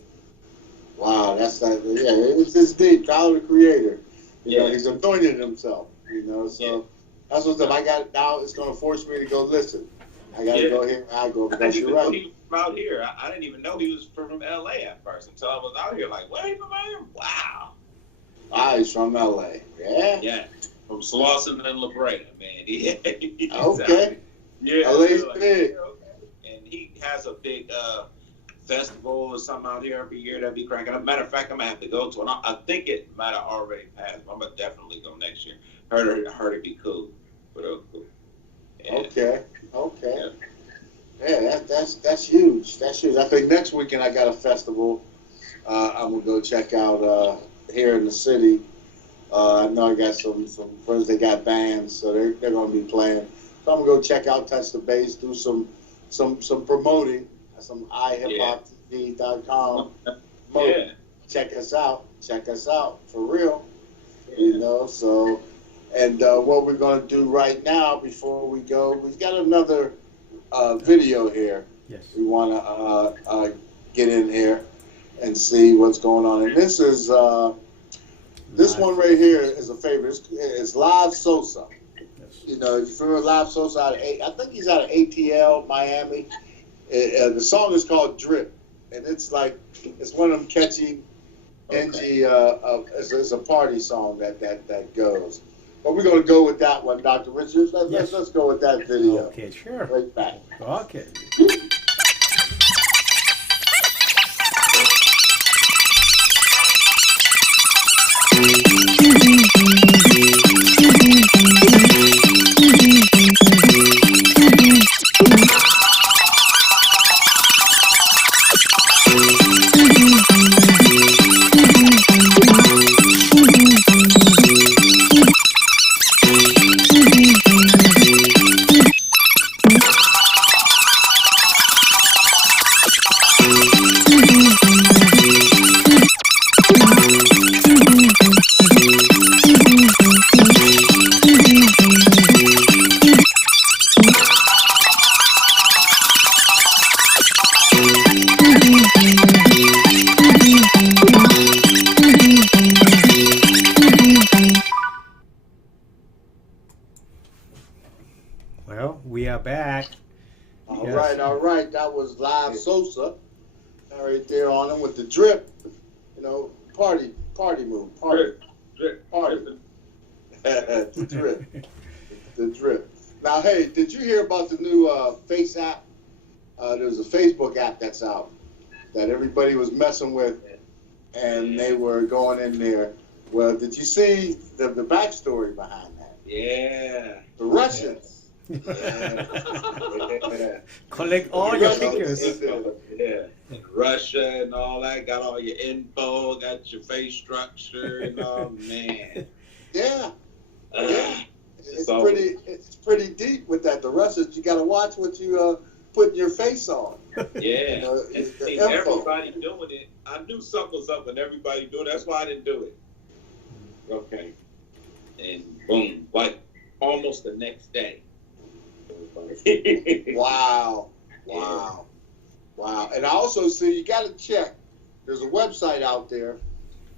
Wow, it's deep. Tyler the Creator. You know, he's anointed himself. You know, so that's what's up. Now it's going to force me to go listen. I got to go here. I go because you're right. He was from out here. I didn't even know he was from LA at first until I was out here. Like, wait a minute, wow. He's from LA. Yeah. Yeah, from Slauson and La Brea, man. Okay. Yeah. LA's like, big. And he has a big festival or something out here every year that be cracking up. Matter of fact, I'm gonna have to go to it. I think it might have already passed, but I'm gonna definitely go next year. Heard it'd be cool. But cool. Yeah. Okay. Yeah, that's huge. That's huge. I think next weekend I got a festival. I'm gonna go check out here in the city. I know I got some friends. They got bands, so they're gonna be playing. So I'm gonna go check out, touch the bass, do some promoting. Some iHipHopTV.com. Yeah. Check us out for real. You know, so and what we're gonna do right now before we go, we've got another video here. Yes. We wanna get in here and see what's going on. And this is this one right here is a favorite. It's Live Sosa. Yes. You know, if you remember Live Sosa out of I think he's out of ATL, Miami. The song is called Drip, and it's one of them catchy, NG. It's a party song that goes. But we're gonna go with that one, Dr. Richards. Let's go with that video. Okay, sure. Right back. Okay. Well, we are back. All right. That was Live Sosa. Right there on him with the drip. You know, party move. Drip. The drip. The drip. Now, hey, did you hear about the new Face app? There's a Facebook app that's out that everybody was messing with, and they were going in there. Well, did you see the backstory behind that? Yeah. The Russians. Yeah. Collect all your pictures. Yeah. Russia and all that. Got all your info. Got your face structure and all. Man. Yeah. It's pretty deep with that. The Russians, you got to watch what you put your face on. Yeah. You know, everybody doing it. I knew something was up with everybody doing it. That's why I didn't do it. Okay. And boom, like almost the next day. Wow. And I also see you got to check. There's a website out there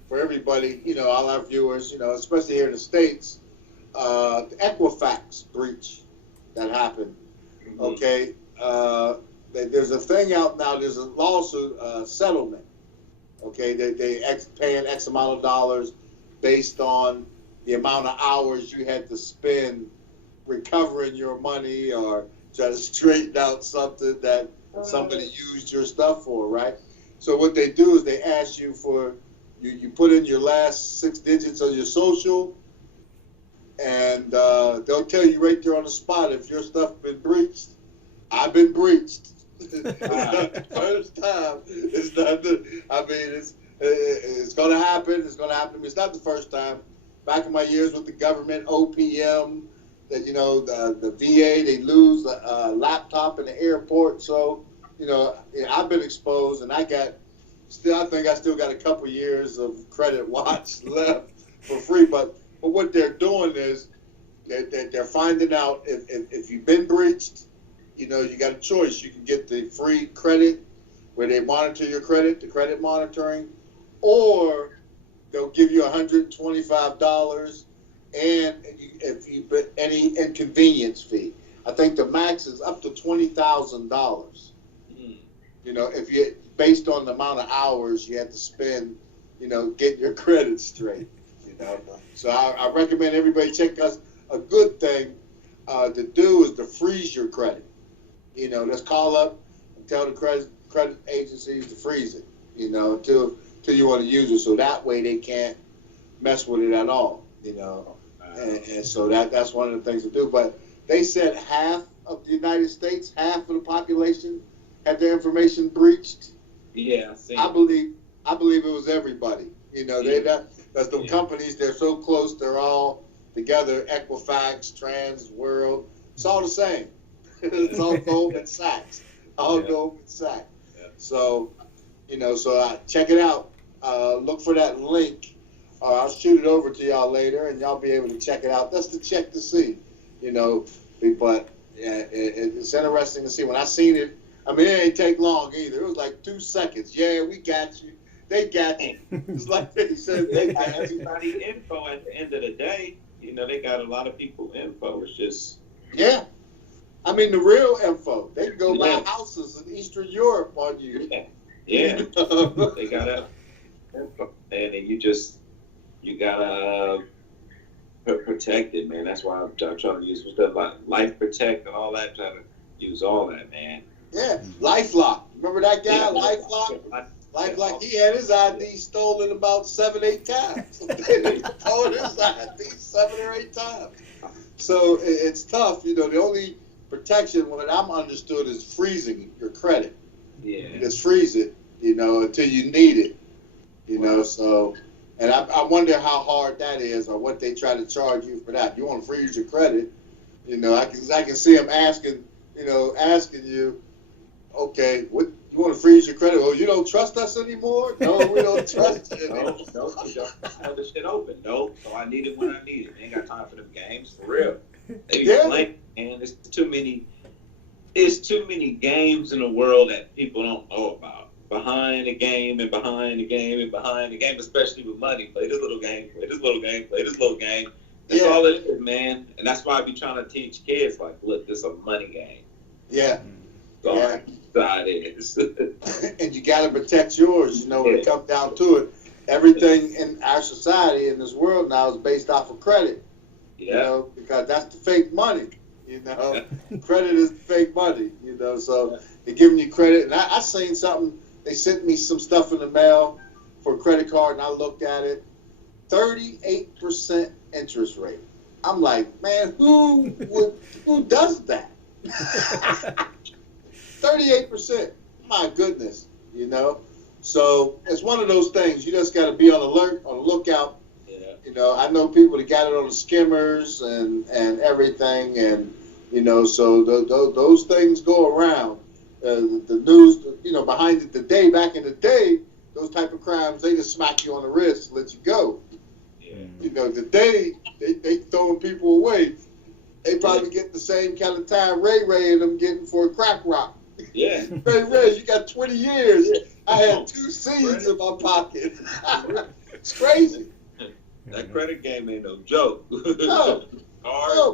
for everybody, you know, all our viewers, you know, especially here in the States, the Equifax breach that happened. Mm-hmm. Okay. There's a thing out now, there's a lawsuit settlement. Okay. They paying X amount of dollars based on the amount of hours you had to spend recovering your money or trying to straighten out something that somebody used your stuff for, right? So what they do is they ask you for, you put in your last 6 digits of your social, and they'll tell you right there on the spot if your stuff been breached. I've been breached. First time. It's not it's gonna happen. It's gonna happen. It's not the first time. Back in my years with the government, OPM, that, you know, the VA, they lose a laptop in the airport. So, you know, I've been exposed, and I think I still got a couple years of credit watch left for free. But what they're doing is they're finding out if you've been breached, you know, you got a choice. You can get the free credit where they monitor your credit, the credit monitoring, or they'll give you $125 and if you put any inconvenience fee. I think the max is up to $20,000. You know, if you, based on the amount of hours you have to spend, you know, getting your credit straight. You know, so I recommend everybody check us. A good thing to do is to freeze your credit. You know, let's call up and tell the credit agencies to freeze it. You know, until you want to use it, so that way they can't mess with it at all. You know. And so that's one of the things to do. But they said half of the United States, half of the population had their information breached. Yeah, I believe it was everybody. You know, that's the companies. They're so close. They're all together. Equifax, Trans World. It's all the same. It's all Goldman Sachs. Goldman Sachs. Yeah. So, you know, check it out. Look for that link. I'll shoot it over to y'all later, and y'all be able to check it out. That's to check to see, you know. But yeah, it's interesting to see. When I seen it, I mean, it ain't take long either. It was like 2 seconds. Yeah, we got you. They got you. It's like they said, they got everybody's info at the end of the day. you know, they got a lot of people info. It's just I mean, the real info. They can go buy houses in Eastern Europe on you. Yeah. They got info, man, and you gotta protect it, man. That's why I'm trying to use some stuff like Life Protect and all that. Trying to use all that, man. Yeah, LifeLock. Remember that guy, LifeLock? LifeLock. He had his ID stolen about 7-8 times. They stole his ID 7 or 8 times. So it's tough. You know, the only protection, what I'm understood, is freezing your credit. Yeah. You just freeze it, you know, until you need it. You know, so, and I wonder how hard that is, or what they try to charge you for that. You want to freeze your credit, you know, I can see them asking you, okay, what you want to freeze your credit? Oh, you don't trust us anymore? No, we don't trust you anymore. No, you don't have the shit open. No, so I need it when I need it. Ain't got time for them games, for real. They be playing, and it's too many games in the world that people don't know about. Behind the game and behind the game and behind the game, especially with money. Play this little game, play this little game, play this little game. That's all it is, man. And that's why I be trying to teach kids, like, look, this is a money game. Yeah. That is. And you got to protect yours, you know, when it comes down to it. Everything in our society, in this world now, is based off of credit. You know, because that's the fake money. You know, credit is the fake money. You know, so they're giving you credit. And I seen something. They sent me some stuff in the mail for a credit card, and I looked at it. 38% interest rate. I'm like, man, who does that? 38%. My goodness, you know. So it's one of those things. You just got to be on alert, on the lookout. You know, I know people that got it on the skimmers and everything, and you know, so those things go around. The news, you know, behind it today, back in the day, those type of crimes, they just smack you on the wrist, and let you go. You know, today they throwing people away. They probably get the same kind of time Ray and them getting for a crack rock. Yeah. Ray, you got 20 years. I had 2 seeds in my pocket. It's crazy. That credit game ain't no joke. No,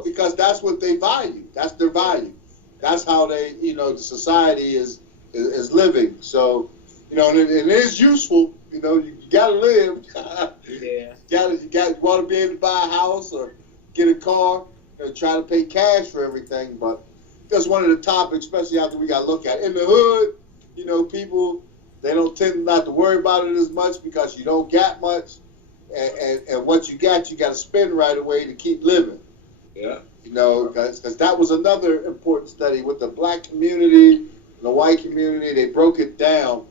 because that's what they value. That's their value. That's how they, you know, the society is living. So, you know, and it is useful. You know, you gotta live. You want to be able to buy a house or get a car and try to pay cash for everything. But that's one of the topics, especially after we got to look at. In the hood, you know, people, they don't tend not to worry about it as much because you don't got much. And what you got to spend right away to keep living. Yeah. You know, because that was another important study with the black community and the white community. They broke it down,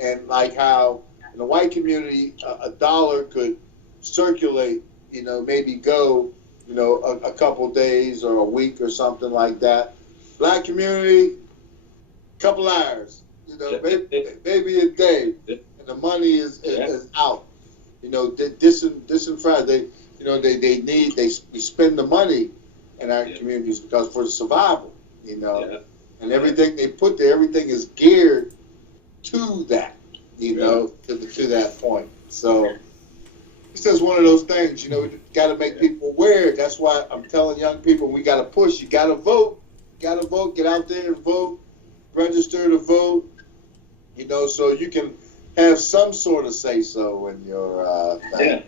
and like how in the white community, a dollar could circulate, you know, maybe go, you know, a couple days or a week or something like that. Black community, couple hours, you know, maybe a day, and the money is out. You know, disenfranchised. We spend the money in our communities because for survival, you know, and everything they put there, everything is geared to that, you know, to that point. So it's just one of those things, you know, we got to make people aware. That's why I'm telling young people, we got to push. You got to vote. Get out there and vote. Register to vote. You know, so you can have some sort of say-so in your thing.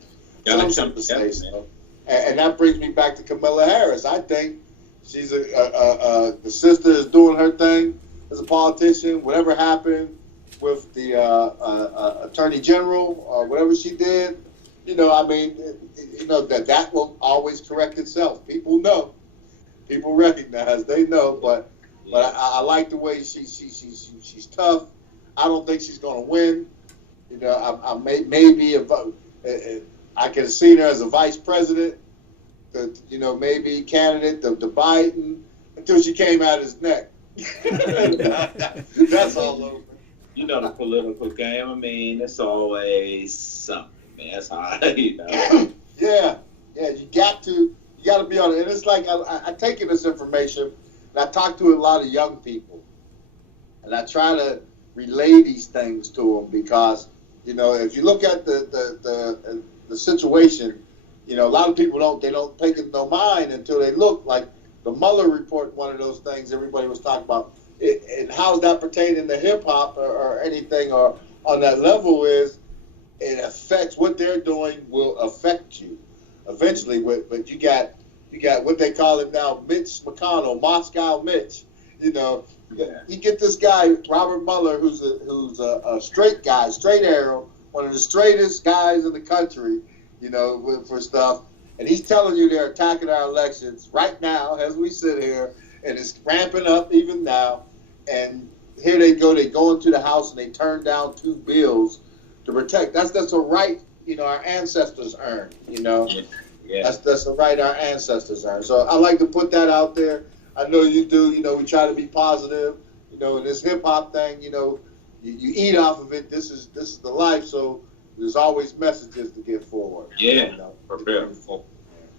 Some sort of say-so. And that brings me back to Kamala Harris. I think she's the sister is doing her thing as a politician. Whatever happened with the attorney general or whatever she did, you know, I mean, you know, that will always correct itself. People know, people recognize, they know. But I like the way she's tough. I don't think she's going to win. You know, I maybe I could have seen her as a vice president, you know, maybe candidate to Biden until she came out of his neck. That's all over. You know, the political game, I mean, it's always something, man. That's how, you know. Yeah, you got to be on it. And it's like I take in this information, and I talk to a lot of young people, and I try to relay these things to them because, you know, if you look at the situation a lot of people don't pay it no mind until they look, like the Mueller report, one of those things everybody was talking about. And how's that pertaining to hip hop or anything or on that level is it affects what they're doing will affect you eventually. But you got what they call him now, Mitch McConnell, Moscow Mitch. You get this guy Robert Mueller, who's a straight guy, straight arrow, one of the straightest guys in the country. For stuff, and he's telling you they're attacking our elections right now as we sit here, and it's ramping up even now. And here they go into the House and they turn down 2 bills to protect. That's a right, our ancestors earned. Yeah. That's a right our ancestors earned. So I like to put that out there. I know you do. We try to be positive. In this hip hop thing, you eat off of it. This is the life. So there's always messages to get forward. Yeah,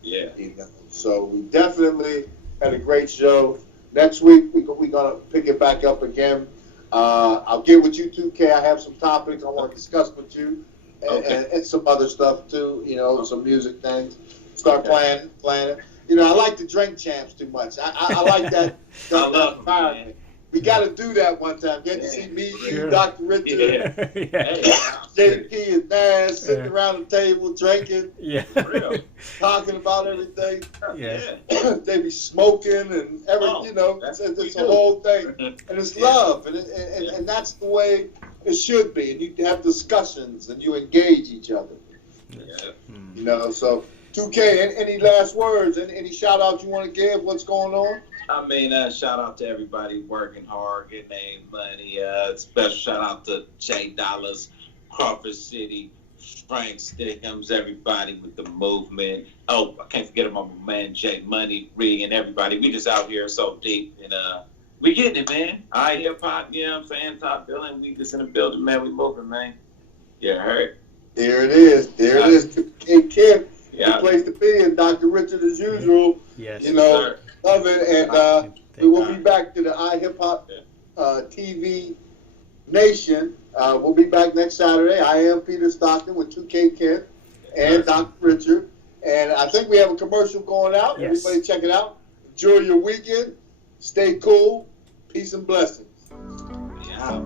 yeah. So we definitely had a great show. Next week we're gonna pick it back up again. I'll get with you 2K. I have some topics I want to discuss with you, and some other stuff too. Some music things. Start playing. I like the drink champs too much. I like that environment. We got to do that one time. Get to see me, you, Dr. Richard, JP, and Nash sitting around the table drinking, talking about everything. They be smoking and everything. It's a whole thing, and it's love, and that's the way it should be. And you have discussions and you engage each other. So 2K, any last words? Any shout outs you want to give? What's going on? Shout out to everybody working hard, getting their money. Special shout out to Jay Dollars, Crawford City, Frank Stickums, everybody with the movement. Oh, I can't forget about my man Jay Money, Ree, and everybody. We just out here so deep, and we getting it, man. iHipHop, you know what I'm saying? Top billing. We just in the building, man. We moving, man. Yeah, heard. There it is. There it is. King Kim, the place to be, and Dr. Richard as usual. Yes. Sir. Love it, and we will be back to the iHipHop TV Nation. We'll be back next Saturday. I am Peter Stockton with 2K Kent and Dr. Richard, and I think we have a commercial going out. Yes. Everybody check it out. Enjoy your weekend. Stay cool. Peace and blessings. Yeah.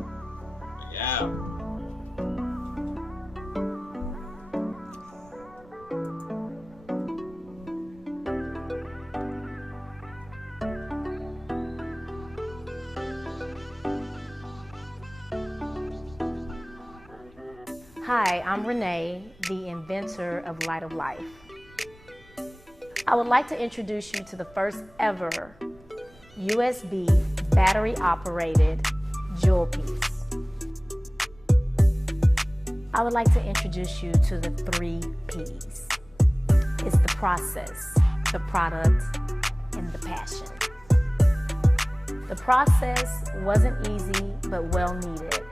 Hi, I'm Renee, the inventor of Light of Life. I would like to introduce you to the first ever USB battery operated jewel piece. I would like to introduce you to the 3 P's. It's the process, the product, and the passion. The process wasn't easy, but well needed.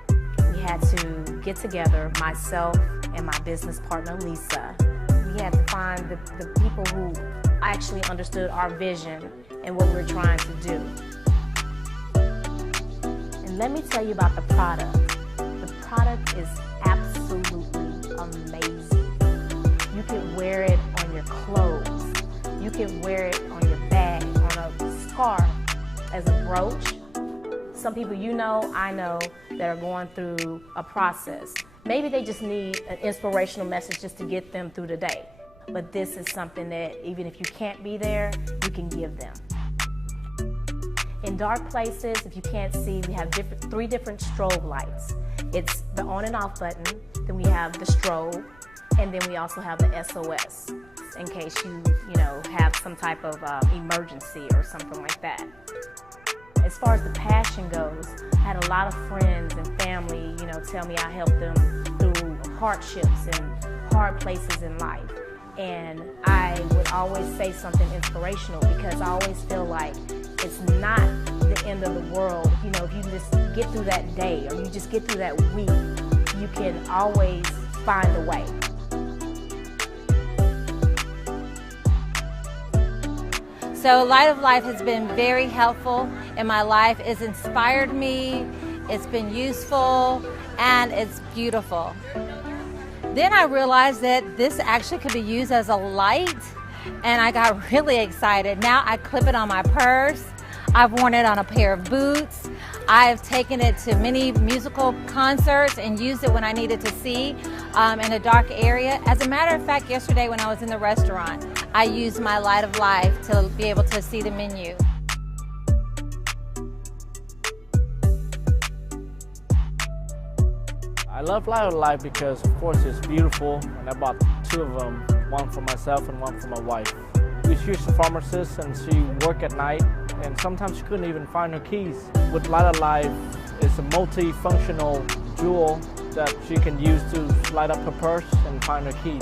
We had to get together, myself and my business partner, Lisa. We had to find the people who actually understood our vision and what we're trying to do. And let me tell you about the product. The product is absolutely amazing. You can wear it on your clothes. You can wear it on your bag, on a scarf, as a brooch. Some people I know that are going through a process. Maybe they just need an inspirational message just to get them through the day. But this is something that even if you can't be there, you can give them. In dark places, if you can't see, we have 3 different strobe lights. It's the on and off button, then we have the strobe, and then we also have the SOS in case you have some type of emergency or something like that. As far as the passion goes, I had a lot of friends and family, tell me I helped them through hardships and hard places in life. And I would always say something inspirational because I always feel like it's not the end of the world. If you just get through that day or you just get through that week, you can always find a way. So Light of Life has been very helpful in my life. It's inspired me, it's been useful, and it's beautiful. Then I realized that this actually could be used as a light, and I got really excited. Now I clip it on my purse. I've worn it on a pair of boots. I've taken it to many musical concerts and used it when I needed to see in a dark area. As a matter of fact, yesterday when I was in the restaurant, I used my Light of Life to be able to see the menu. I love Light of Life because, of course, it's beautiful, and I bought 2 of them, one for myself and one for my wife. She's a pharmacist and she worked at night, and sometimes she couldn't even find her keys. With Light of Life, it's a multifunctional jewel that she can use to light up her purse and find her keys.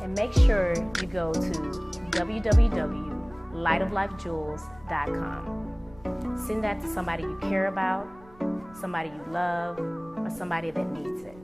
And make sure you go to www.lightoflifejewels.com. Send that to somebody you care about, somebody you love, or somebody that needs it.